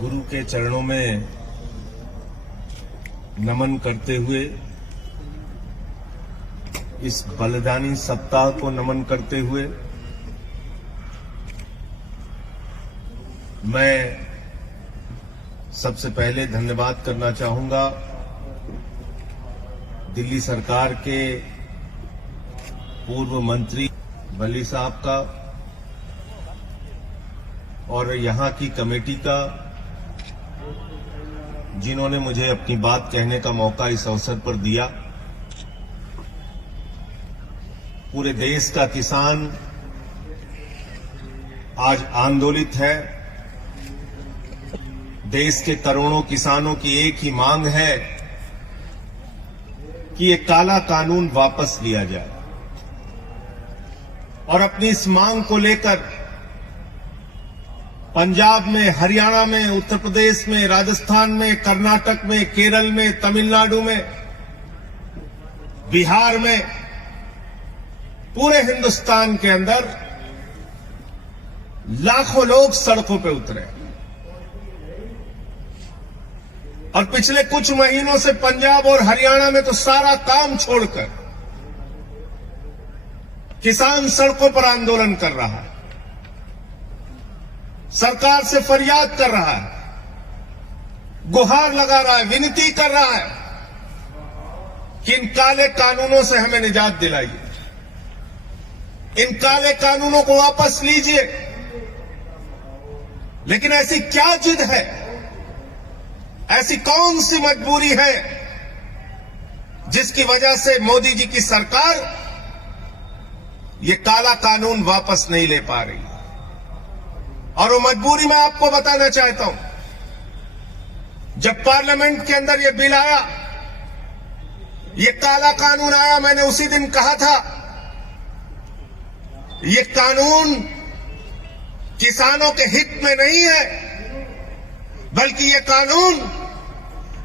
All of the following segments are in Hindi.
गुरु के चरणों में नमन करते हुए, इस बलिदानी सप्ताह को नमन करते हुए मैं सबसे पहले धन्यवाद करना चाहूंगा दिल्ली सरकार के पूर्व मंत्री वली साहब का और यहां की कमेटी का, जिन्होंने मुझे अपनी बात कहने का मौका इस अवसर पर दिया। पूरे देश का किसान आज आंदोलित है। देश के करोड़ों किसानों की एक ही मांग है कि ये काला कानून वापस लिया जाए और अपनी इस मांग को लेकर पंजाब में, हरियाणा में, उत्तर प्रदेश में, राजस्थान में, कर्नाटक में, केरल में, तमिलनाडु में, बिहार में, पूरे हिंदुस्तान के अंदर लाखों लोग सड़कों पे उतरे और पिछले कुछ महीनों से पंजाब और हरियाणा में तो सारा काम छोड़कर किसान सड़कों पर आंदोलन कर रहा है, सरकार से फरियाद कर रहा है, गुहार लगा रहा है, विनती कर रहा है कि इन काले कानूनों से हमें निजात दिलाइए, इन काले कानूनों को वापस लीजिए। लेकिन ऐसी क्या जिद है, ऐसी कौन सी मजबूरी है जिसकी वजह से मोदी जी की सरकार ये काला कानून वापस नहीं ले पा रही? और वो मजबूरी मैं आपको बताना चाहता हूं। जब पार्लियामेंट के अंदर ये बिल आया, ये काला कानून आया, मैंने उसी दिन कहा था ये कानून किसानों के हित में नहीं है, बल्कि ये कानून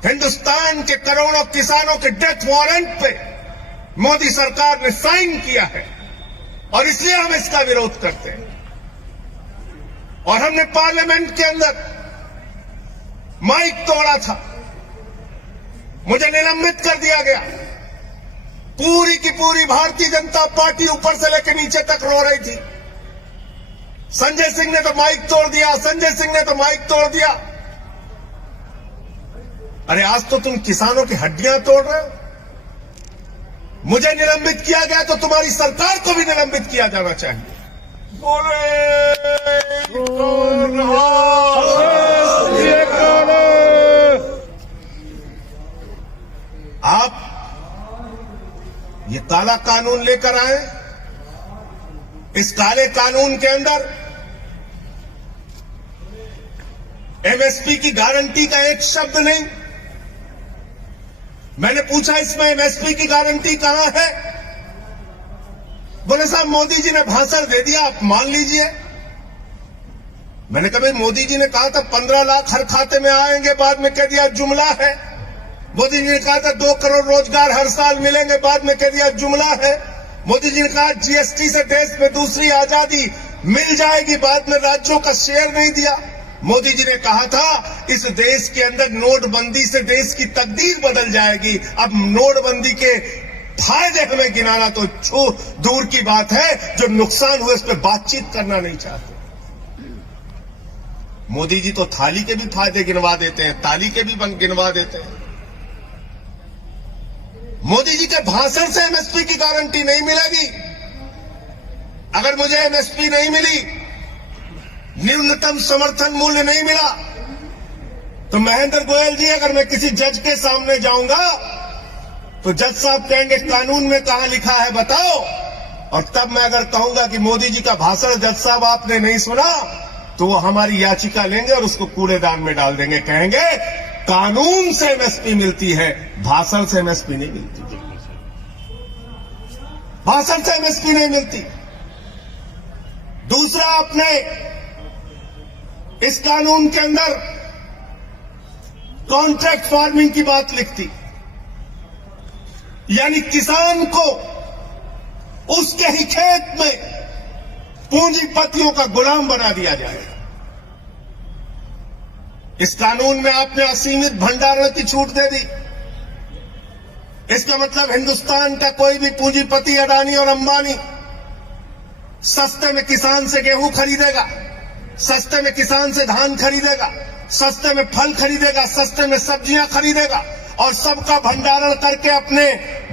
हिंदुस्तान के करोड़ों किसानों के डेथ वारंट पे मोदी सरकार ने साइन किया है और इसलिए हम इसका विरोध करते हैं। और हमने पार्लियामेंट के अंदर माइक तोड़ा था, मुझे निलंबित कर दिया गया। पूरी की पूरी भारतीय जनता पार्टी ऊपर से लेकर नीचे तक रो रही थी। संजय सिंह ने तो माइक तोड़ दिया, संजय सिंह ने तो माइक तोड़ दिया। अरे आज तो तुम किसानों की हड्डियां तोड़ रहे हो। मुझे निलंबित किया गया तो तुम्हारी सरकार को भी निलंबित किया जाना चाहिए। आप ये काला कानून लेकर आए, इस काले कानून के अंदर एमएसपी की गारंटी का एक शब्द नहीं। मैंने पूछा इसमें एमएसपी की गारंटी कहां है? बोले साहब मोदी जी ने भाषण दे दिया, आप मान लीजिए। मैंने कहा भाई मोदी जी ने कहा था 15 लाख हर खाते में आएंगे, बाद में कह दिया जुमला है। मोदी जी ने कहा था 2 करोड़ रोजगार हर साल मिलेंगे, बाद में कह दिया जुमला है। मोदी जी ने कहा जीएसटी से देश में दूसरी आजादी मिल जाएगी, बाद में राज्यों का शेयर नहीं दिया। मोदी जी ने कहा था इस देश के अंदर नोटबंदी से देश की तकदीर बदल जाएगी। अब नोटबंदी के फायदे हमें गिनाना तो दूर की बात है, जो नुकसान हुए उस पर बातचीत करना नहीं चाहते। मोदी जी तो थाली के भी फायदे गिनवा देते हैं, ताली के भी गिनवा देते हैं। मोदी जी के भाषण से एमएसपी की गारंटी नहीं मिलेगी। अगर मुझे एमएसपी नहीं मिली, न्यूनतम समर्थन मूल्य नहीं मिला, तो महेंद्र गोयल जी अगर मैं किसी जज के सामने जाऊंगा तो जज साहब कहेंगे कानून में कहां लिखा है बताओ। और तब मैं अगर कहूंगा कि मोदी जी का भाषण जज साहब आपने नहीं सुना, तो वो हमारी याचिका लेंगे और उसको कूड़ेदान में डाल देंगे। कहेंगे कानून से एमएसपी मिलती है, भाषण से एमएसपी नहीं मिलती। भाषण से एमएसपी नहीं मिलती। दूसरा, आपने इस कानून के अंदर कॉन्ट्रैक्ट फार्मिंग की बात लिखती, यानी किसान को उसके ही खेत में पूंजीपतियों का गुलाम बना दिया जाएगा। इस कानून में आपने असीमित भंडारण की छूट दे दी। इसका मतलब हिंदुस्तान का कोई भी पूंजीपति अडानी और अंबानी सस्ते में किसान से गेहूं खरीदेगा, सस्ते में किसान से धान खरीदेगा, सस्ते में फल खरीदेगा, सस्ते में सब्जियां खरीदेगा और सबका भंडारण करके अपने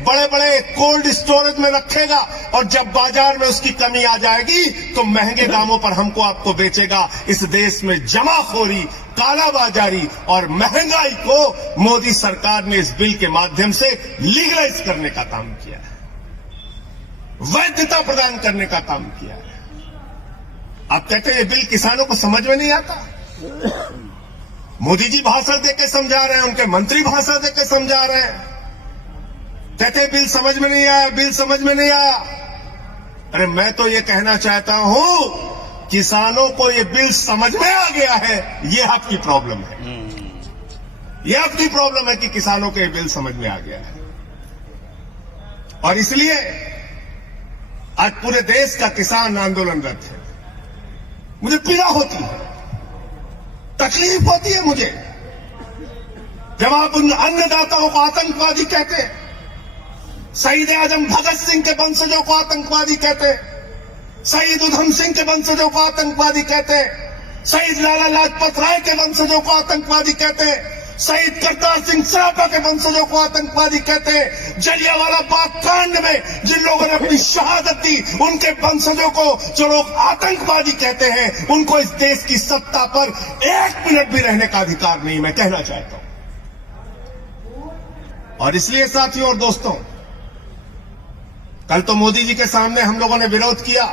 बड़े बड़े कोल्ड स्टोरेज में रखेगा और जब बाजार में उसकी कमी आ जाएगी तो महंगे दामों पर हमको आपको बेचेगा। इस देश में जमाखोरी, कालाबाजारी और महंगाई को मोदी सरकार ने इस बिल के माध्यम से लीगलाइज करने का काम किया है, वैधता प्रदान करने का काम किया है। आप कहते हैं ये बिल किसानों को समझ में नहीं आता। मोदी जी भाषण देकर समझा रहे हैं, उनके मंत्री भाषण देकर समझा रहे हैं, कहते हैं बिल समझ में नहीं आया, बिल समझ में नहीं आया। अरे मैं तो ये कहना चाहता हूं किसानों को ये बिल समझ में आ गया है, ये आपकी प्रॉब्लम है। ये आपकी प्रॉब्लम है कि किसानों को ये बिल समझ में आ गया है और इसलिए आज पूरे देश का किसान आंदोलनरत है। मुझे पीड़ा होती है, तकलीफ होती है मुझे जब आप उन अन्नदाताओं को आतंकवादी कहते हैं, शहीद आजम भगत सिंह के वंशजों को आतंकवादी कहते हैं, शहीद उधम सिंह के वंशजों को आतंकवादी कहते हैं, शहीद लाला लाजपत राय के वंशजों को आतंकवादी कहते हैं, शहीद करतार सिंह सराफा के वंशजों को आतंकवादी कहते हैं। जलियांवाला बाग कांड में जिन लोगों ने अपनी शहादत दी उनके वंशजों को जो लोग आतंकवादी कहते हैं, उनको इस देश की सत्ता पर एक मिनट भी रहने का अधिकार नहीं, मैं कहना चाहता हूं। और इसलिए साथियों और दोस्तों, कल तो मोदी जी के सामने हम लोगों ने विरोध किया,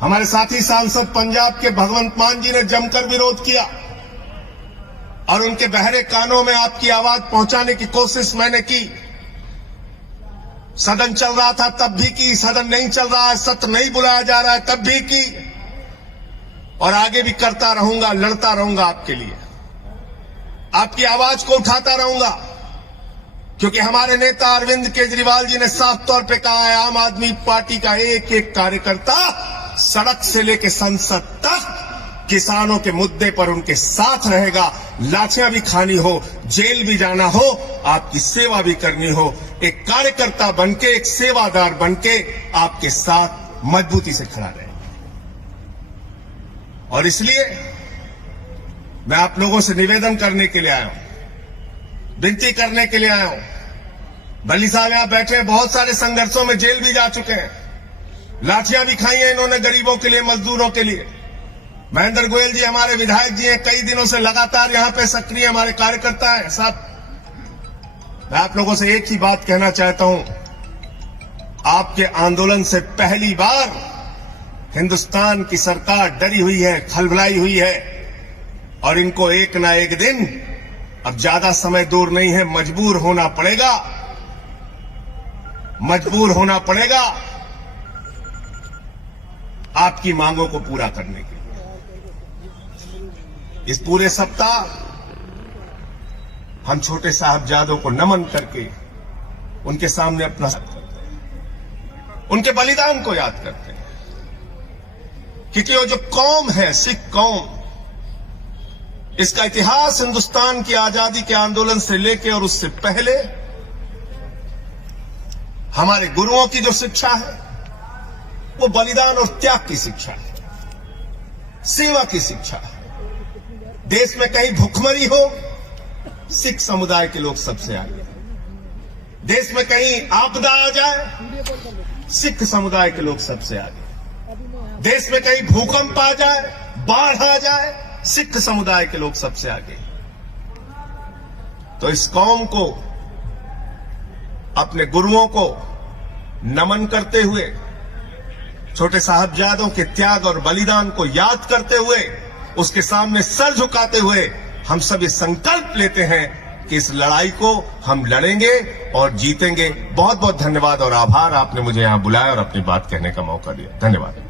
हमारे साथी सांसद पंजाब के भगवंत मान जी ने जमकर विरोध किया और उनके बहरे कानों में आपकी आवाज पहुंचाने की कोशिश मैंने की। सदन चल रहा था तब भी की, सदन नहीं चल रहा है, सत्र नहीं बुलाया जा रहा है तब भी की और आगे भी करता रहूंगा, लड़ता रहूंगा आपके लिए, आपकी आवाज को उठाता रहूंगा, क्योंकि हमारे नेता अरविंद केजरीवाल जी ने साफ तौर पे कहा है आम आदमी पार्टी का एक एक कार्यकर्ता सड़क से लेकर संसद तक किसानों के मुद्दे पर उनके साथ रहेगा। लाठियां भी खानी हो, जेल भी जाना हो, आपकी सेवा भी करनी हो, एक कार्यकर्ता बनके, एक सेवादार बनके आपके साथ मजबूती से खड़ा रहेगा। और इसलिए मैं आप लोगों से निवेदन करने के लिए आया हूं, विनती करने के लिए आया हूं। बल्ली साहब यहां बैठे बहुत सारे संघर्षों में जेल भी जा चुके हैं, लाठियां भी खाई हैं इन्होंने गरीबों के लिए, मजदूरों के लिए। महेंद्र गोयल जी हमारे विधायक जी हैं, कई दिनों से लगातार यहां पे सक्रिय हमारे कार्यकर्ता हैं साहब। मैं आप लोगों से एक ही बात कहना चाहता हूं, आपके आंदोलन से पहली बार हिंदुस्तान की सरकार डरी हुई है, खलबलाई हुई है और इनको एक ना एक दिन, अब ज्यादा समय दूर नहीं है, मजबूर होना पड़ेगा, मजबूर होना पड़ेगा आपकी मांगों को पूरा करने के लिए। इस पूरे सप्ताह हम छोटे साहबजादों को नमन करके उनके सामने अपना करते हैं, उनके बलिदान को याद करते हैं, क्योंकि वो जो कौम है, सिख कौम, इसका इतिहास हिंदुस्तान की आजादी के आंदोलन से लेकर और उससे पहले हमारे गुरुओं की जो शिक्षा है वो बलिदान और त्याग की शिक्षा है, सेवा की शिक्षा है। देश में कहीं भुखमरी हो, सिख समुदाय के लोग सबसे आगे। देश में कहीं आपदा आ जाए, सिख समुदाय के लोग सबसे आगे। देश में कहीं भूकंप आ जाए, बाढ़ आ जाए, सिख समुदाय के लोग सबसे आगे। तो इस कौम को, अपने गुरुओं को नमन करते हुए, छोटे साहबजादों के त्याग और बलिदान को याद करते हुए, उसके सामने सर झुकाते हुए हम सब ये संकल्प लेते हैं कि इस लड़ाई को हम लड़ेंगे और जीतेंगे। बहुत बहुत धन्यवाद और आभार, आपने मुझे यहां बुलाया और अपनी बात कहने का मौका दिया। धन्यवाद।